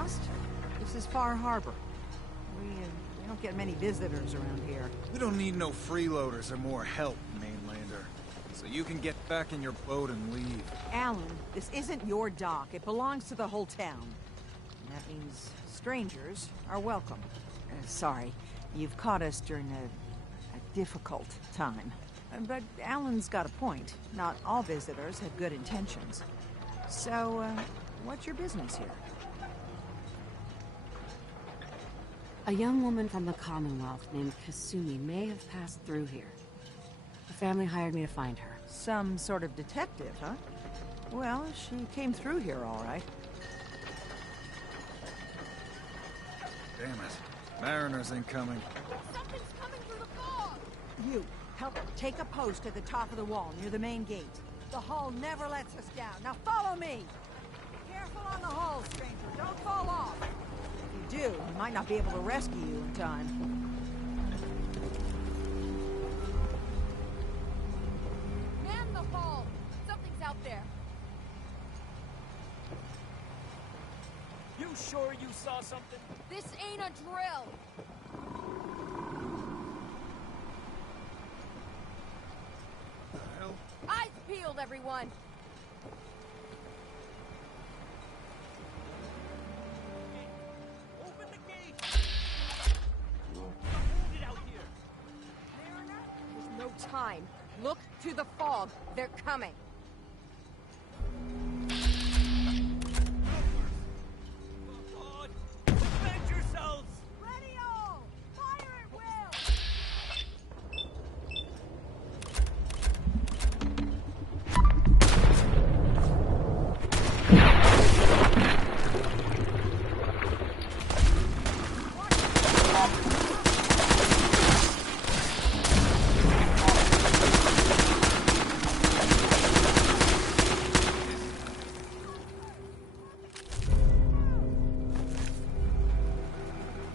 lost? This is Harbour. We don't get many visitors around here. We don't need no freeloaders or more help, mainlander. So you can get back in your boat and leave. Alan, this isn't your dock. It belongs to the whole town. And that means strangers are welcome. Sorry, you've caught us during a difficult time. But Alan's got a point. Not all visitors have good intentions. So, what's your business here? A young woman from the Commonwealth named Kasumi may have passed through here. The family hired me to find her. Some sort of detective, huh? Well, she came through here all right. Damn it. Mariners incoming. Something's coming through the fog! You, help take a post at the top of the wall near the main gate. The hull never lets us down. Now follow me! Careful on the hull, stranger. Don't fall off. If you do, we might not be able to rescue you in time. Man the hull! Something's out there. You sure you saw something? This ain't a drill! The hell? Eyes peeled, everyone! Open the gate! We're wounded out here! There's no time. Look to the fog. They're coming. Oh, God! Defend yourselves! Ready all! Fire at will!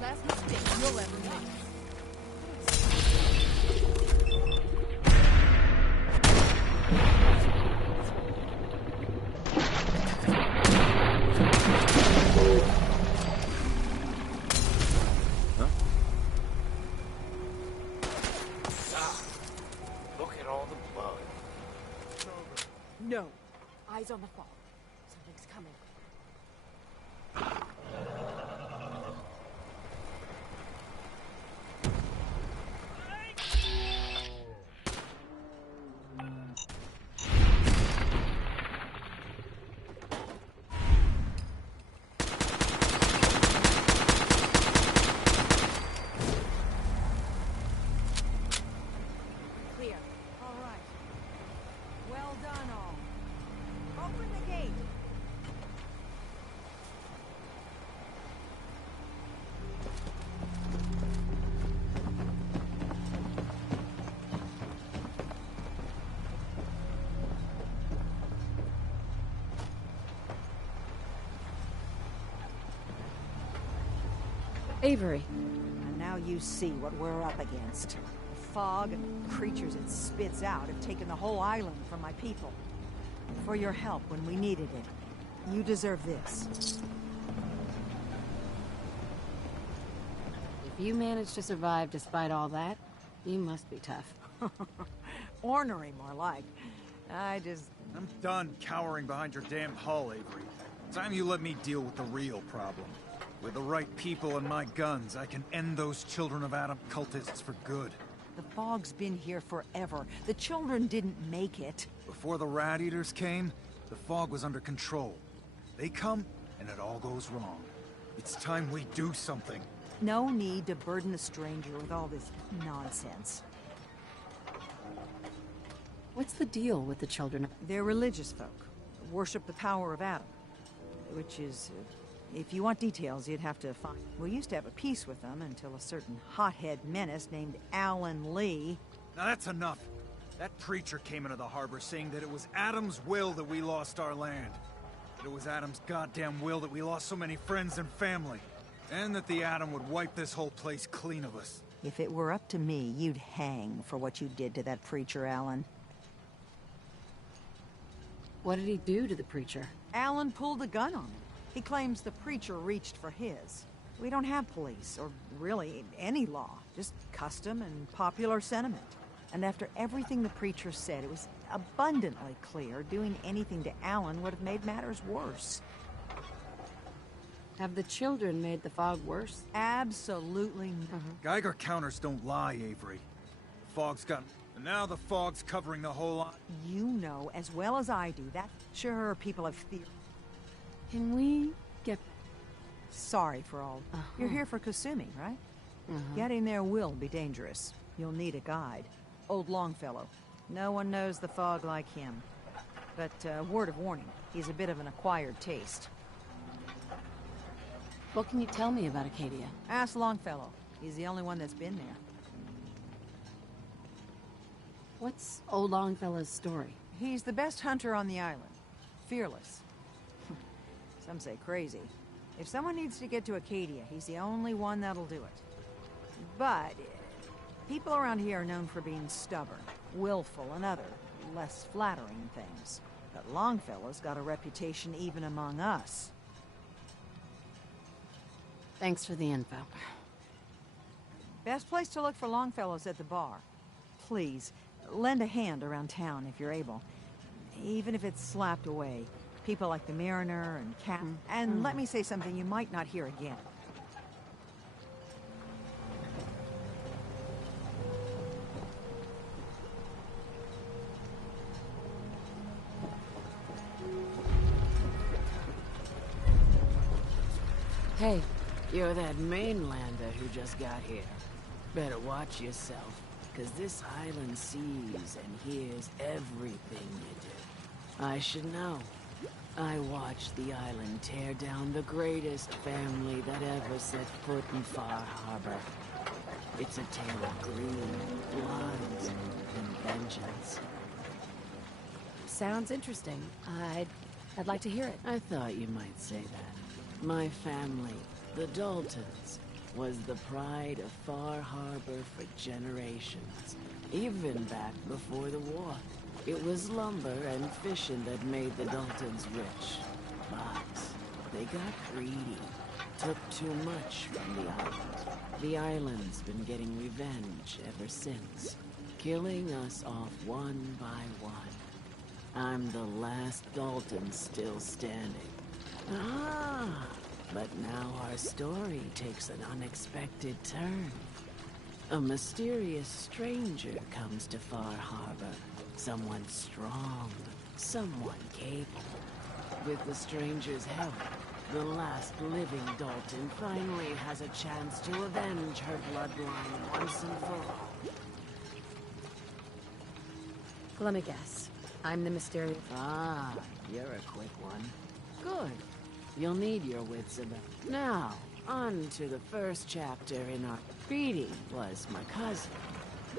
Last mistake you'll ever make. Look at all the blood. No. Eyes on the fog. Something's coming. Clear. All right. Well done, all. Open the gate. Avery. And now you see what we're up against. The fog and the creatures it spits out have taken the whole island from my people. For your help when we needed it. You deserve this. If you managed to survive despite all that, you must be tough. Ornery, more like. I'm done cowering behind your damn hull, Avery. Time you let me deal with the real problem. With the right people and my guns, I can end those Children of Adam cultists for good. The fog's been here forever. The children didn't make it. Before the Rat Eaters came, the fog was under control. They come, and it all goes wrong. It's time we do something. No need to burden the stranger with all this nonsense. What's the deal with the children? They're religious folk. Worship the power of Adam. Which is... if you want details, you'd have to find... We used to have a peace with them until a certain hothead menace named Alan Lee... Now that's enough. That preacher came into the harbor saying that it was Adam's will that we lost our land. That it was Adam's goddamn will that we lost so many friends and family. And that the Atom would wipe this whole place clean of us. If it were up to me, you'd hang for what you did to that preacher, Alan. What did he do to the preacher? Alan pulled a gun on him. He claims the preacher reached for his. We don't have police, or really any law, just custom and popular sentiment. And after everything the preacher said, it was abundantly clear doing anything to Alan would have made matters worse. Have the children made the fog worse? Absolutely. Geiger counters don't lie, Avery. Fog's got... And now the fog's covering the whole lot. You know as well as I do that sure people have theories. Can we get... Sorry for all. You're here for Kasumi, right? Getting there will be dangerous. You'll need a guide. Old Longfellow. No one knows the fog like him. But word of warning, he's a bit of an acquired taste. What can you tell me about Acadia? Ask Longfellow. He's the only one that's been there. What's old Longfellow's story? He's the best hunter on the island. Fearless. Some say crazy. If someone needs to get to Acadia, he's the only one that'll do it. But people around here are known for being stubborn, willful, and other, less flattering things. But Longfellow's got a reputation even among us. Thanks for the info. Best place to look for Longfellow's at the bar. Please, lend a hand around town if you're able. Even if it's slapped away. People like the Mariner and Cap. And let me say something you might not hear again. Hey, You're that mainlander who just got here. Better watch yourself, because this island sees and hears everything you do. I should know. I watched the island tear down the greatest family that ever set foot in Far Harbor. It's a tale of greed, blood, and vengeance. sounds interesting. I'd like to hear it. I thought you might say that. My family, the Daltons, was the pride of Far Harbor for generations, even back before the war. It was lumber and fishing that made the Daltons rich. But they got greedy, took too much from the island. The island's been getting revenge ever since, killing us off one by one. I'm the last Dalton still standing. Ah, but now our story takes an unexpected turn. A mysterious stranger comes to Far Harbor. Someone strong, someone capable. With the stranger's help, the last living Dalton finally has a chance to avenge her bloodline once and for all. Let me guess. I'm the mysterious... Ah, you're a quick one. Good. You'll need your wits about. Now, on to the first chapter in our... Beatty was my cousin.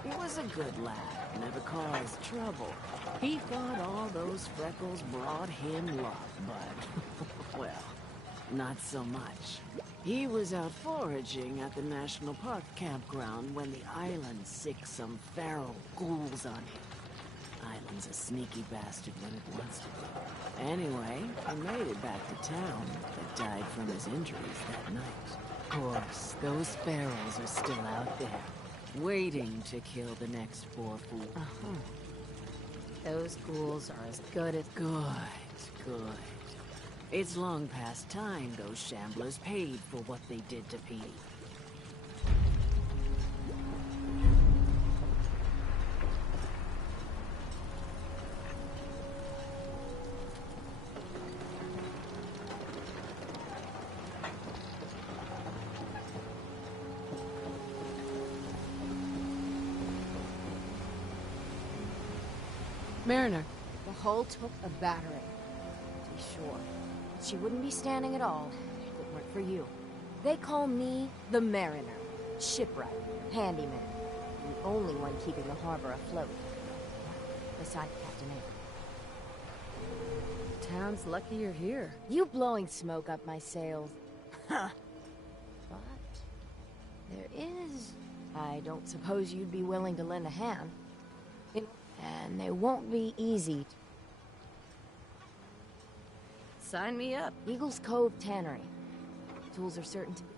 He was a good lad, never caused trouble. He thought all those freckles brought him luck, but... well, not so much. He was out foraging at the National Park campground when the island sicked some feral ghouls on him. Island's a sneaky bastard when it wants to be. Anyway, he made it back to town, but died from his injuries that night. Of course, those ferals are still out there, waiting to kill the next poor fool. Those ghouls are as good as... Good. It's long past time those shamblers paid for what they did to Petey. Mariner. The hull took a battering, to be sure. But she wouldn't be standing at all if it weren't for you. They call me the Mariner. Shipwright, handyman. The only one keeping the harbor afloat. Beside Captain Avery. Town's lucky you're here. You blowing smoke up my sails. Huh. But there is... I don't suppose you'd be willing to lend a hand. And they won't be easy. Sign me up. Eagles Cove Tannery. Tools are certain to be...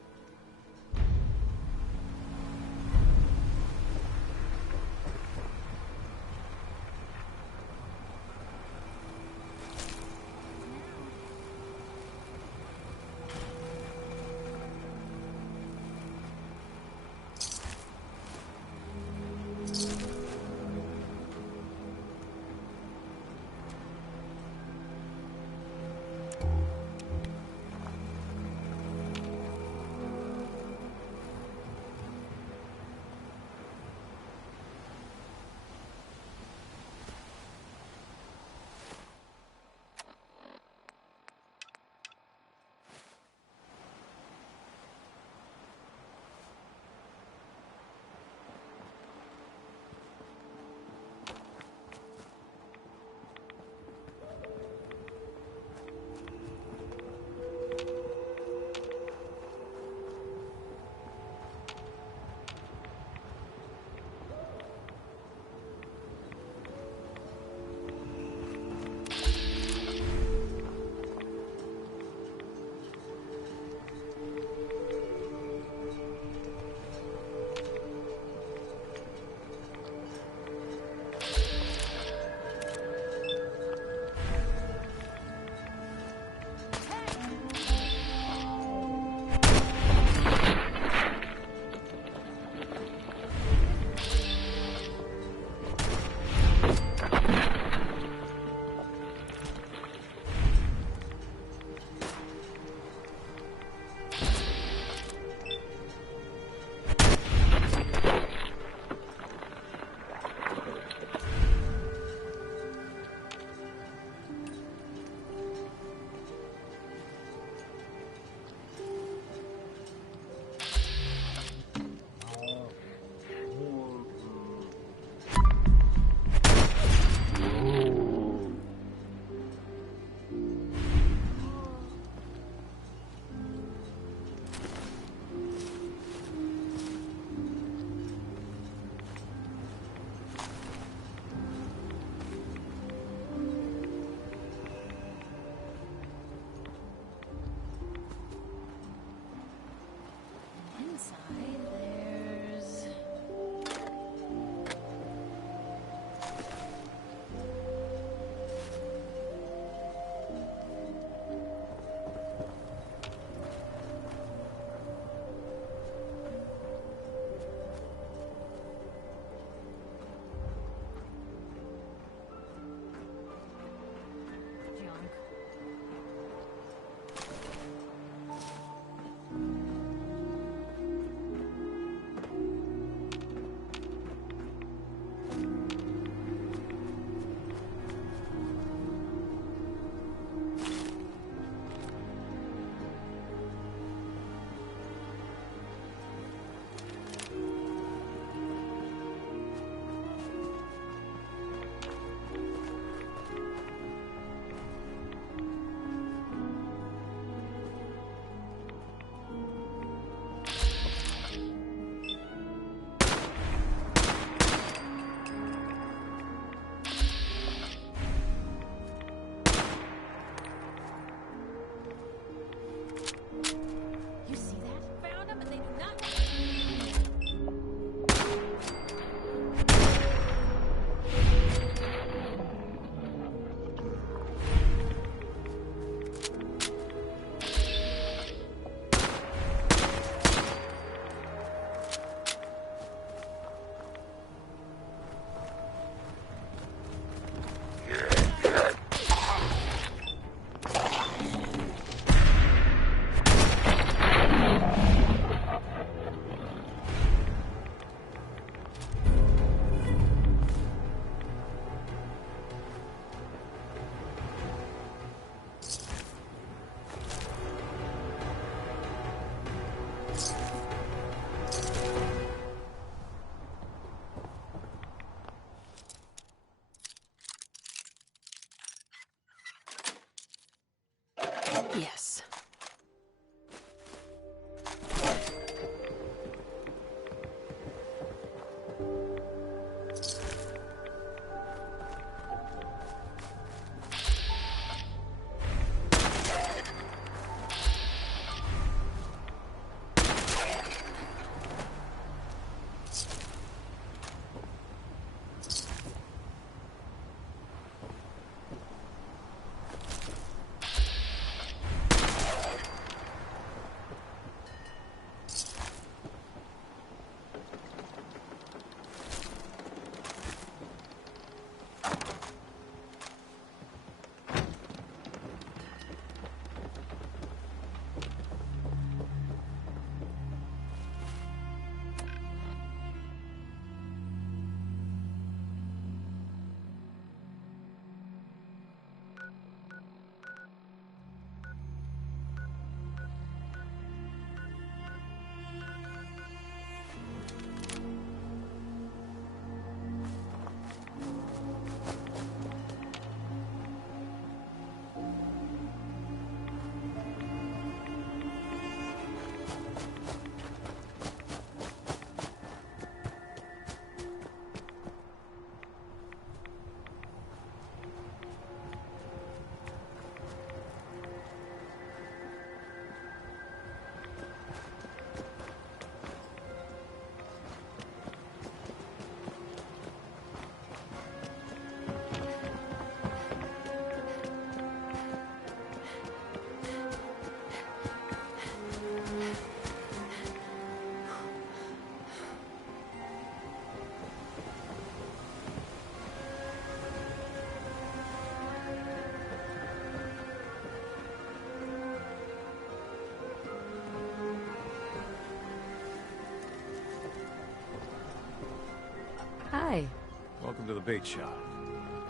Welcome to the bait shop.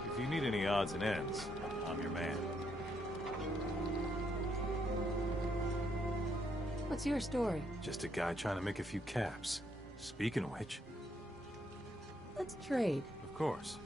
If you need any odds and ends, I'm your man. What's your story? Just a guy trying to make a few caps. Speaking of which, Let's trade. of course.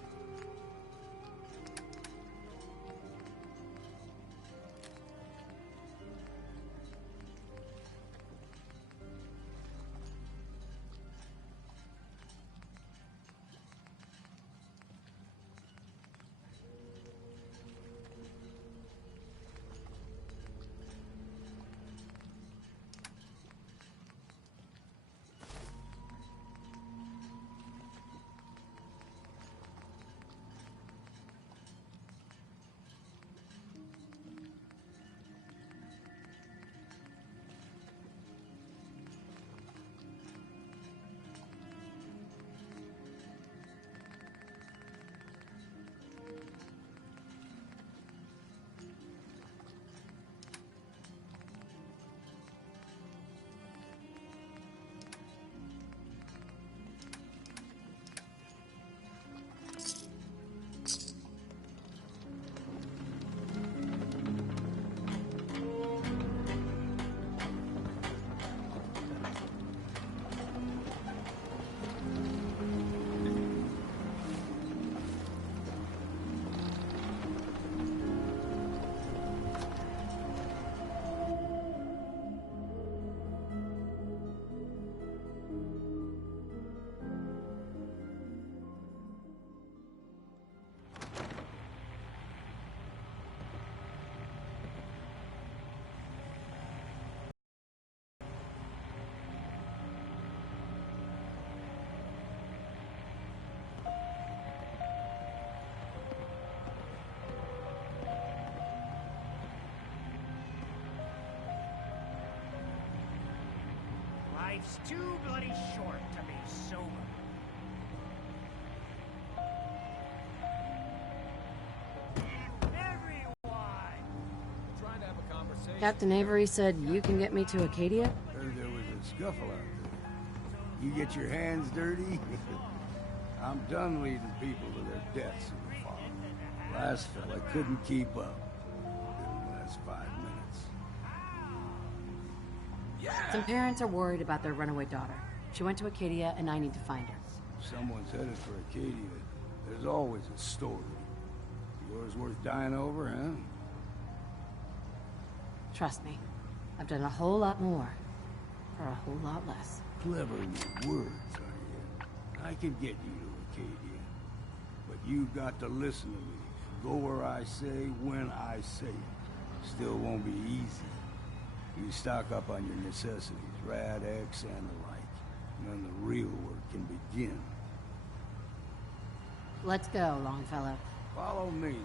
Life's too bloody short to be sober. Everyone! Trying to have a conversation. Captain Avery said you can get me to Acadia? Heard there was a scuffle out there. You get your hands dirty? I'm done leading people to their deaths in the fog. Last fella couldn't keep up. Didn't last 5 minutes. Some parents are worried about their runaway daughter. She went to Acadia, and I need to find her. If someone's headed for Acadia, there's always a story. Yours worth dying over, huh? Trust me, I've done a whole lot more for a whole lot less. Clever with words, are you? I could get you to Acadia. But you got to listen to me. Go where I say, when I say it. Still won't be easy. You stock up on your necessities, Rad X and the like. And then the real work can begin. Let's go, Longfellow. Follow me.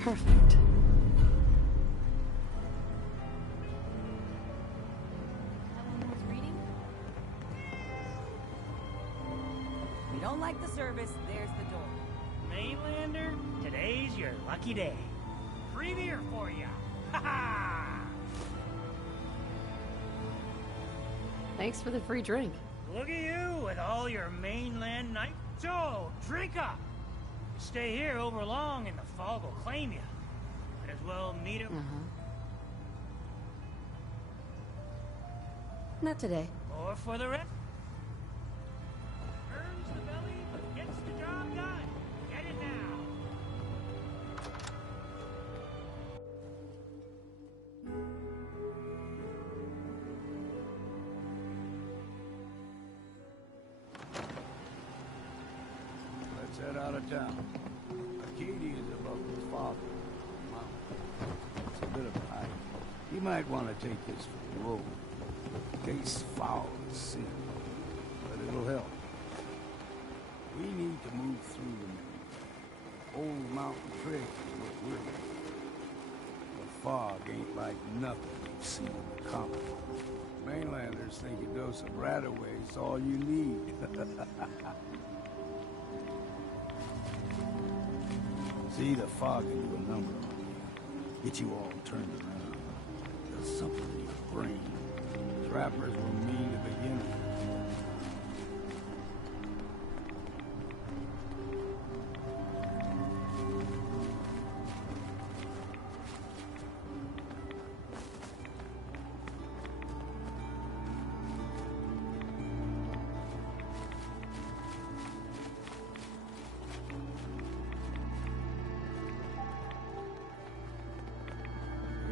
Perfect. If you don't like the service, there's the door. Mainlander, today's your lucky day. Free beer for ya. Ha ha! Thanks for the free drink. Look at you with all your mainland night. So, drink up. Stay here over long and the fog will claim you. Might as well meet him. Not today. Or for the rest. Earns the belly, gets the job done. Get it now. Let's head out of town. Acadia's above the fog mountain. It's a bit of a hike. You might want to take this for the road. Tastes foul as sin, but it'll help. We need to move through the old mountain trail is what we're looking for. The fog ain't like nothing we've seen in the common. Mainlanders think a dose of Radaway's all you need. See, the fog can do a number on you. Get you all turned around. There's something in your brain. Trappers were mean to begin with.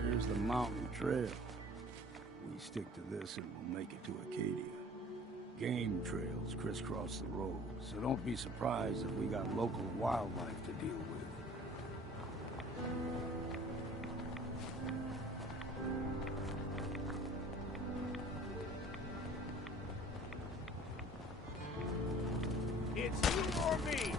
Here's the mountain trail. We stick to this and we'll make it to Acadia. Game trails crisscross the road, so don't be surprised if we got local wildlife to deal with. It's you or me!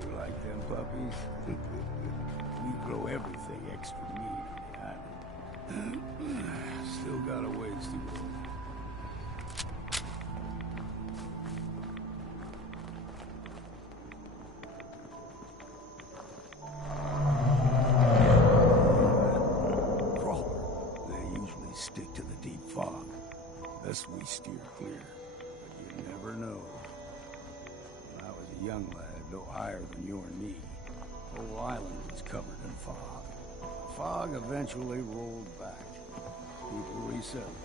You like them puppies? We grow everything extra meat on the island. Still got a ways to go. They usually stick to the deep fog. Thus we steer clear. But you never know. When I was a young lad, no higher than your knee, the whole island was covered in fog. The fog eventually rolled back. People resettled,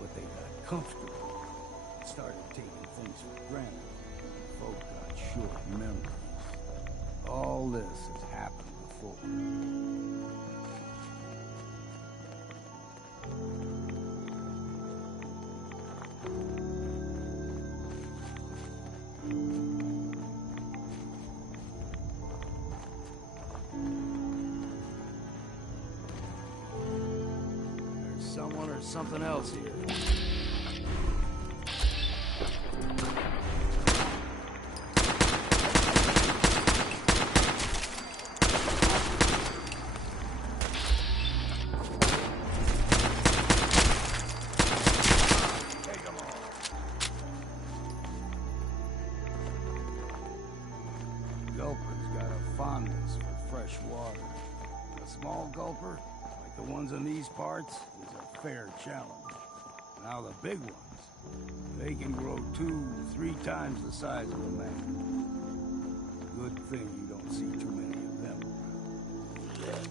but they got comfortable and started taking things for granted. Folk got short memories. All this has happened before. There's someone or something else here. Take 'em all. Gulper's got a fondness for fresh water. A small gulper, like the ones in these parts, is a fair challenge. Now the big ones, they can grow 2-3 times the size of a man. Good thing you don't see too many of them around.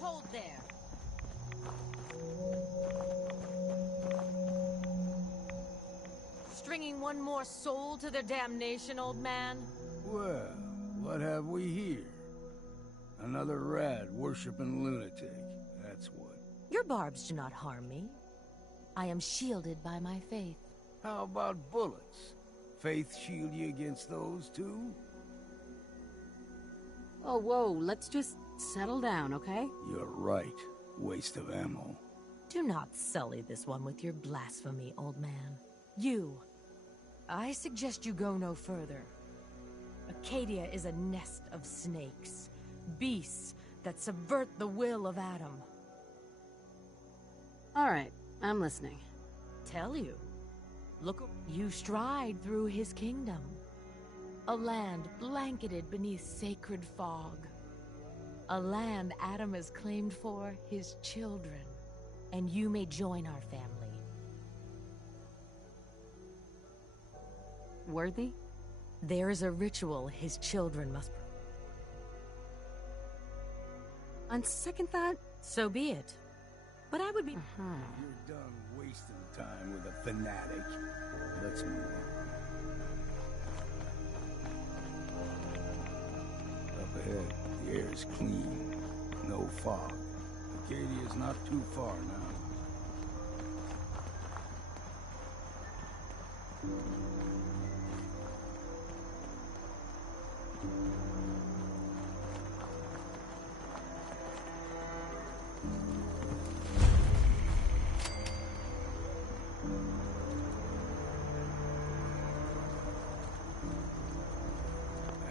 Hold there. Stringing one more soul to their damnation, old man? Well, what have we here? Another rad worshipping lunatic, that's what. Your barbs do not harm me. I am shielded by my faith. How about bullets? Faith shield you against those too? Oh, whoa, let's just settle down, okay? You're right. Waste of ammo. Do not sully this one with your blasphemy, old man. You. I suggest you go no further. Acadia is a nest of snakes. Beasts that subvert the will of Adam. All right, I'm listening. Tell you. Look, you stride through his kingdom. A land blanketed beneath sacred fog. A land Adam has claimed for his children. And you may join our family. Worthy? There is a ritual his children must... On second thought, So be it. But I would be... If you're done wasting time with a fanatic, let's move on. Up ahead, the air's clean. No fog. Acadia's not too far now.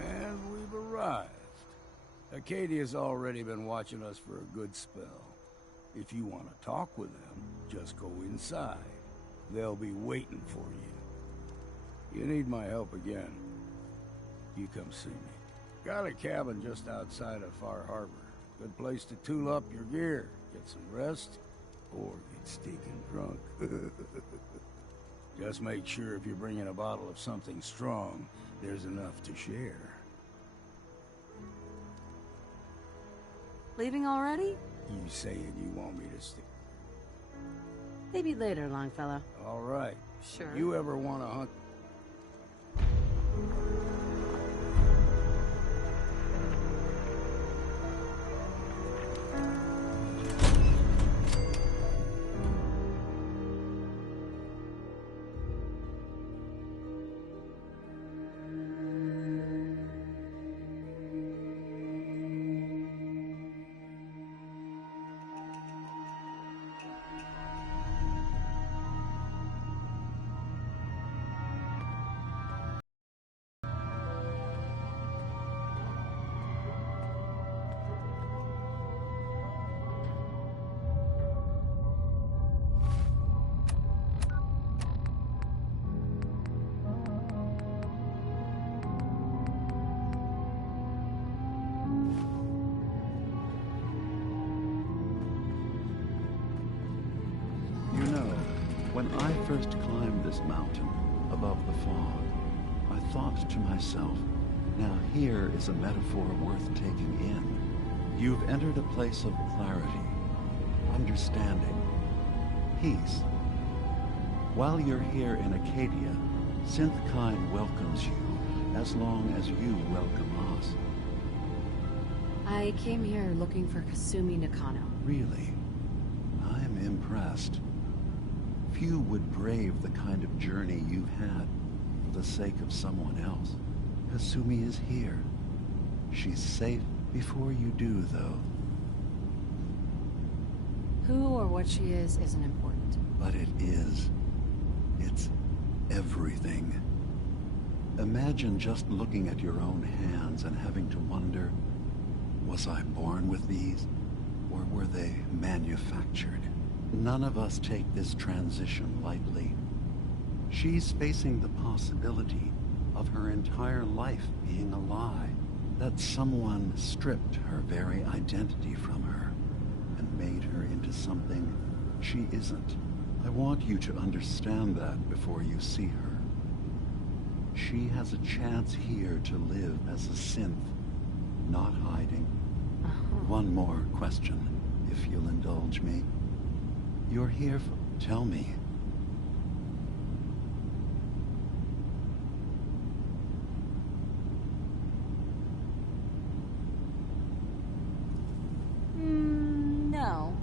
And we've arrived. Acadia's already been watching us for a good spell. If you want to talk with them, just go inside. They'll be waiting for you. You need my help again, you come see me. Got a cabin just outside of Far Harbor. Good place to tool up your gear, get some rest, or get stinking drunk. Just make sure if you're bringing a bottle of something strong, there's enough to share. Leaving already? You saying you want me to stay? Maybe later, Longfellow. All right. Sure. You ever want to hunt? When I first climbed this mountain above the fog, I thought to myself, now here is a metaphor worth taking in. You've entered a place of clarity, understanding, peace. While you're here in Acadia, Synthkind welcomes you as long as you welcome us. I came here looking for Kasumi Nakano. Really? I'm impressed. Few would brave the kind of journey you've had for the sake of someone else. Kasumi is here. She's safe before you do, though. Who or what she is isn't important. But it is. It's everything. Imagine just looking at your own hands and having to wonder, was I born with these, or were they manufactured? None of us take this transition lightly. She's facing the possibility of her entire life being a lie, that someone stripped her very identity from her and made her into something she isn't. I want you to understand that before you see her. She has a chance here to live as a synth, not hiding. One more question, if you'll indulge me. You're here for... Tell me. No.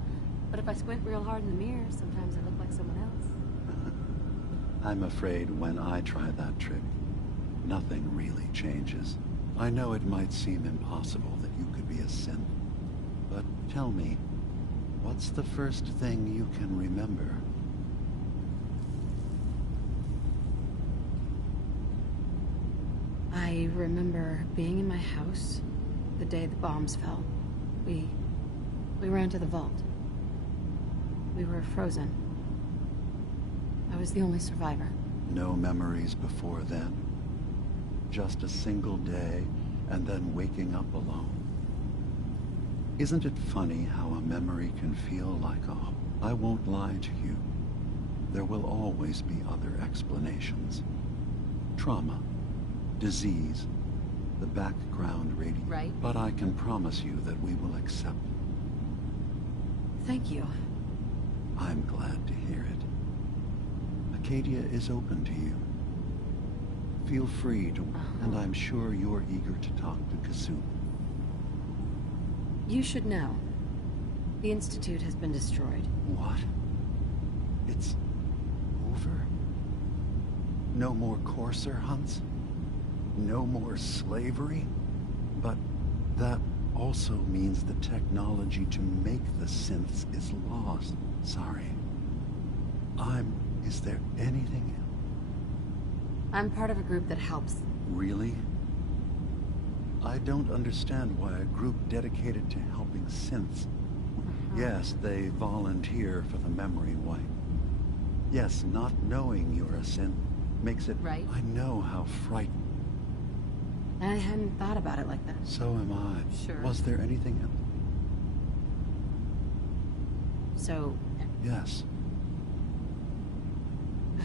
But if I squint real hard in the mirror, sometimes I look like someone else. I'm afraid when I try that trick, nothing really changes. I know it might seem impossible that you could be a synth, but tell me, what's the first thing you can remember? I remember being in my house the day the bombs fell. We ran to the vault. We were frozen. I was the only survivor. No memories before then? Just a single day, and then waking up alone? Isn't it funny how a memory can feel like a... I won't lie to you. There will always be other explanations. Trauma, disease, the background radiation. Right. But I can promise you that we will accept. Thank you. I'm glad to hear it. Acadia is open to you. Feel free to, and I'm sure you're eager to talk to Kasumi. You should know. The Institute has been destroyed. What? It's over? No more courser hunts? No more slavery? But that also means the technology to make the synths is lost. Sorry. Is there anything else? I'm part of a group that helps. Really? I don't understand why a group dedicated to helping synths. Yes, they volunteer for the memory wipe. Yes, not knowing you're a synth makes it... Right. I know how frightening. I hadn't thought about it like that. So am I. Sure. Was there anything else? So... Yes.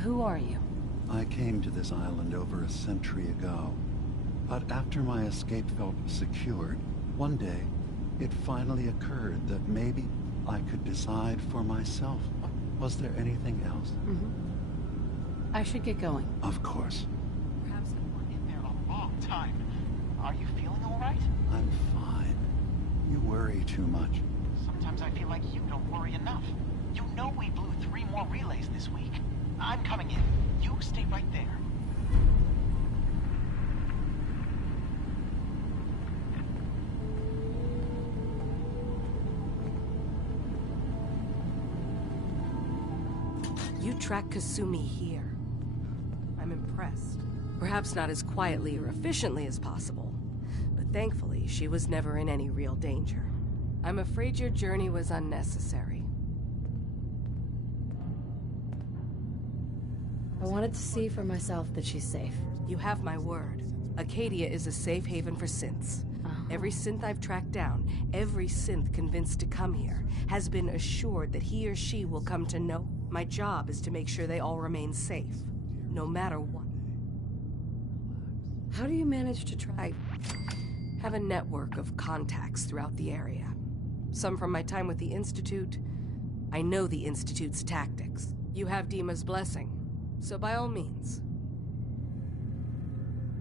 Who are you? I came to this island over a century ago. But after my escape felt secured, one day, it finally occurred that maybe I could decide for myself. Was there anything else? I should get going. Of course. Perhaps we're in there a long time. Are you feeling all right? I'm fine. You worry too much. Sometimes I feel like you don't worry enough. You know we blew 3 more relays this week. I'm coming in. You stay right there. You track Kasumi here. I'm impressed. Perhaps not as quietly or efficiently as possible, but thankfully she was never in any real danger. I'm afraid your journey was unnecessary. I wanted to see for myself that she's safe. You have my word. Acadia is a safe haven for synths. Every synth I've tracked down, every synth convinced to come here, has been assured that he or she will come to know. My job is to make sure they all remain safe, no matter what. How do you manage to I have a network of contacts throughout the area. Some from my time with the Institute. I know the Institute's tactics. You have Dima's blessing, so by all means.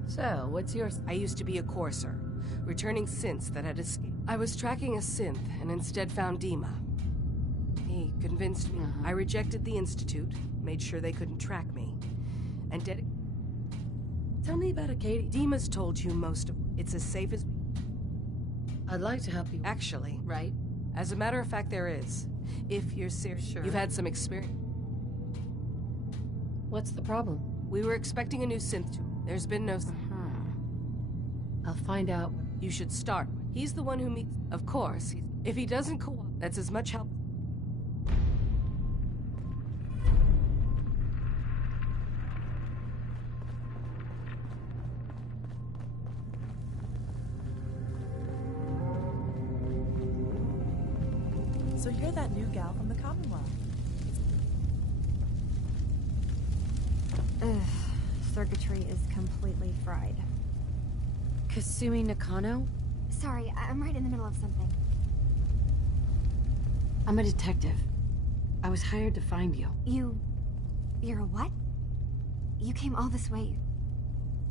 So, what's yours? I used to be a courser, returning synths that had escaped. I was tracking a synth and instead found Dima. He convinced me. I rejected the Institute, made sure they couldn't track me, and Tell me about Acadia. Dima's told you most of it's as safe as... I'd like to help you. Actually. Right? As a matter of fact, there is. If you're serious. Sure. You've had some experience. What's the problem? We were expecting a new synth. There's been no... I'll find out. You should start. He's the one who meets... Of course. If he doesn't cooperate, that's as much help... So you're that new gal from the Commonwealth. Ugh, circuitry is completely fried. Kasumi Nakano? Sorry, I'm right in the middle of something. I'm a detective. I was hired to find you. You're a what? You came all this way...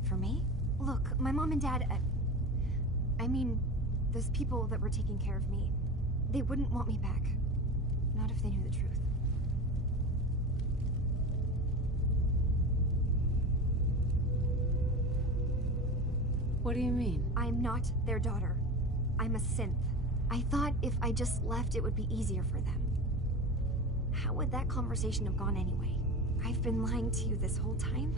for me? Look, my mom and dad... I mean, those people that were taking care of me, they wouldn't want me back. Not if they knew the truth. What do you mean? I'm not their daughter. I'm a synth. I thought if I just left, it would be easier for them. How would that conversation have gone anyway? I've been lying to you this whole time?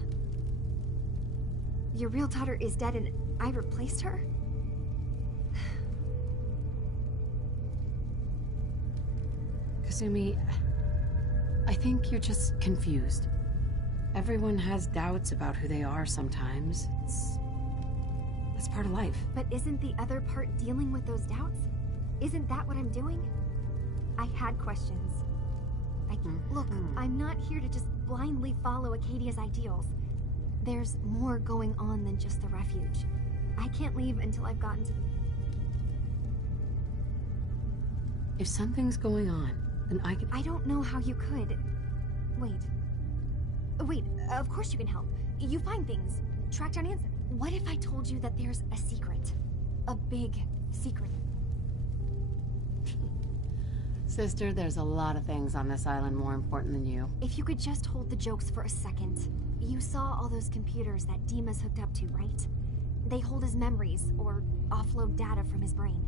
Your real daughter is dead and I replaced her? Kasumi, I think you're just confused. Everyone has doubts about who they are sometimes. That's part of life. But isn't the other part dealing with those doubts? Isn't that what I'm doing? I had questions. Look, I'm not here to just blindly follow Acadia's ideals. There's more going on than just the refuge. I can't leave until I've gotten to... If something's going on, then I could... I don't know how you could. Wait. Wait, of course you can help. You find things. Track down answers. What if I told you that there's a secret? A big secret. Sister, there's a lot of things on this island more important than you. If you could just hold the jokes for a second. You saw all those computers that Dima's hooked up to, right? They hold his memories, or offload data from his brain.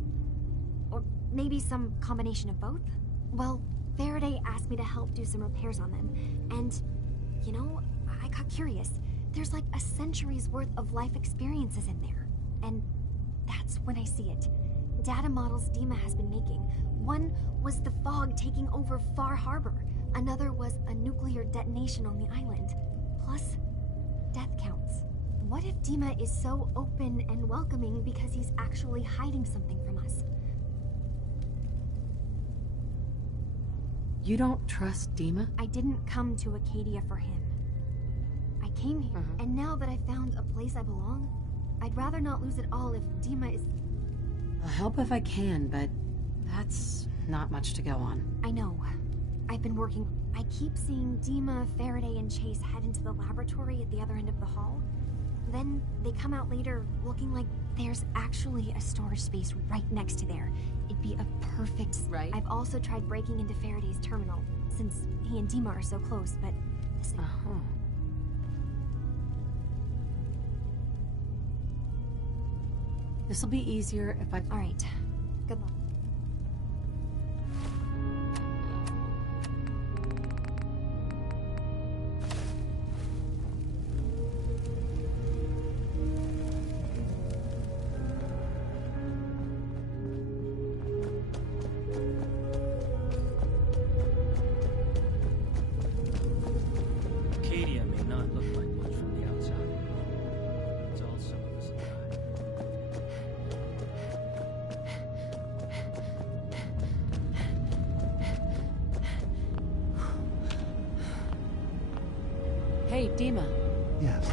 Or maybe some combination of both? Well, Faraday asked me to help do some repairs on them, and, you know, I got curious. There's like a century's worth of life experiences in there. And that's when I see it. Data models Dima has been making. One was the fog taking over Far Harbor. Another was a nuclear detonation on the island. Plus, death counts. What if Dima is so open and welcoming because he's actually hiding something from us? You don't trust Dima? I didn't come to Acadia for him. I came here, and now that I found a place I belong, I'd rather not lose it all if Dima is... I'll help if I can, but that's not much to go on. I know. I've been working... I keep seeing Dima, Faraday, and Chase head into the laboratory at the other end of the hall. Then they come out later looking like there's actually a storage space right next to there. It'd be a perfect... Right. I've also tried breaking into Faraday's terminal, since he and Dima are so close, but... This'll be easier if I... Alright. Good luck. Acadia may not look like much from the outside. It's all some of us Hey, Dima. Yes.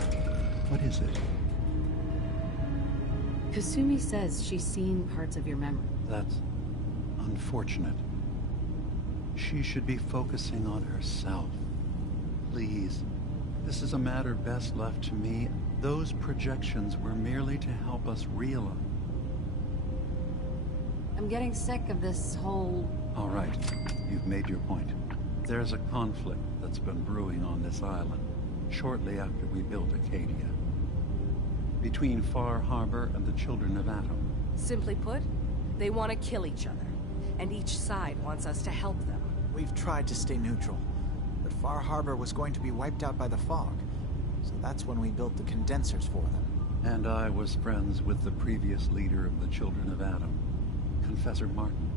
What is it? Kasumi says she's seen parts of your memory. That's unfortunate. She should be focusing on herself. Please. This is a matter best left to me. Those projections were merely to help us realize. I'm getting sick of this whole... All right. You've made your point. There's a conflict that's been brewing on this island shortly after we built Acadia. Between Far Harbor and the Children of Atom. Simply put, they want to kill each other, and each side wants us to help them. We've tried to stay neutral, but Far Harbor was going to be wiped out by the fog, so that's when we built the condensers for them. And I was friends with the previous leader of the Children of Atom, Confessor Martin.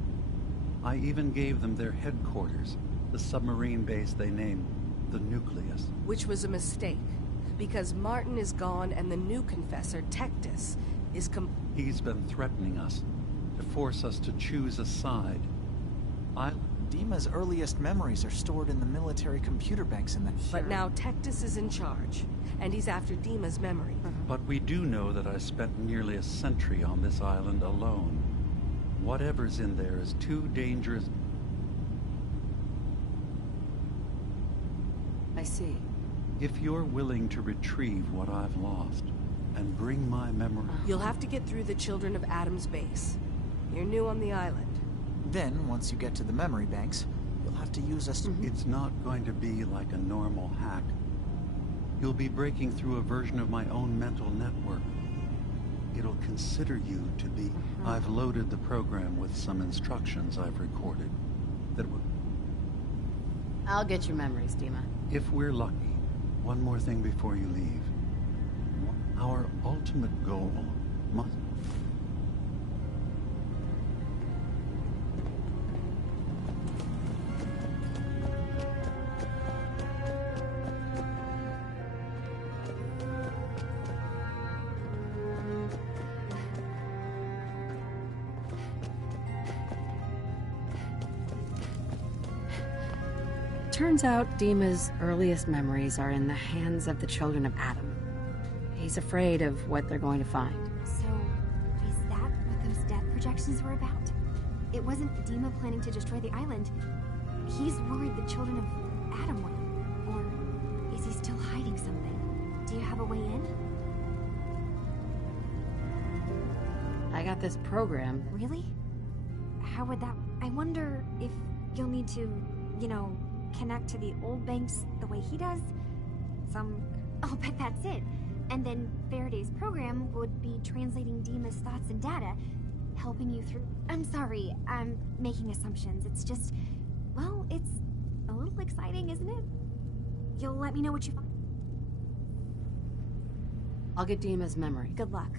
I even gave them their headquarters, the submarine base they named the Nucleus. Which was a mistake, because Martin is gone and the new Confessor, Tectus, is He's been threatening us, to force us to choose a side. Dima's earliest memories are stored in the military computer banks in the... But now Tectus is in charge, and he's after Dima's memory. But we do know that I spent nearly a century on this island alone. Whatever's in there is too dangerous. I see. If you're willing to retrieve what I've lost and bring my memory... You'll have to get through the Children of Atom's base. You're new on the island. Then, once you get to the memory banks, you'll have to use us... It's not going to be like a normal hack. You'll be breaking through a version of my own mental network. It'll consider you to be... I've loaded the program with some instructions I've recorded that will... I'll get your memories, Dima. If we're lucky, one more thing before you leave. Our ultimate goal must... Turns out Dima's earliest memories are in the hands of the Children of Atom. He's afraid of what they're going to find. So, is that what those death projections were about? It wasn't Dima planning to destroy the island. he's worried the children of Adam will. Or is he still hiding something? Do you have a way in? I got this program. Really? How would that... I wonder if you'll need to, you know, connect to the old banks the way he does? I'll bet that's it. And then Faraday's program would be translating Dima's thoughts and data, helping you through... I'm sorry, I'm making assumptions. It's just... Well, it's a little exciting, isn't it? You'll let me know what you find? I'll get Dima's memory. Good luck.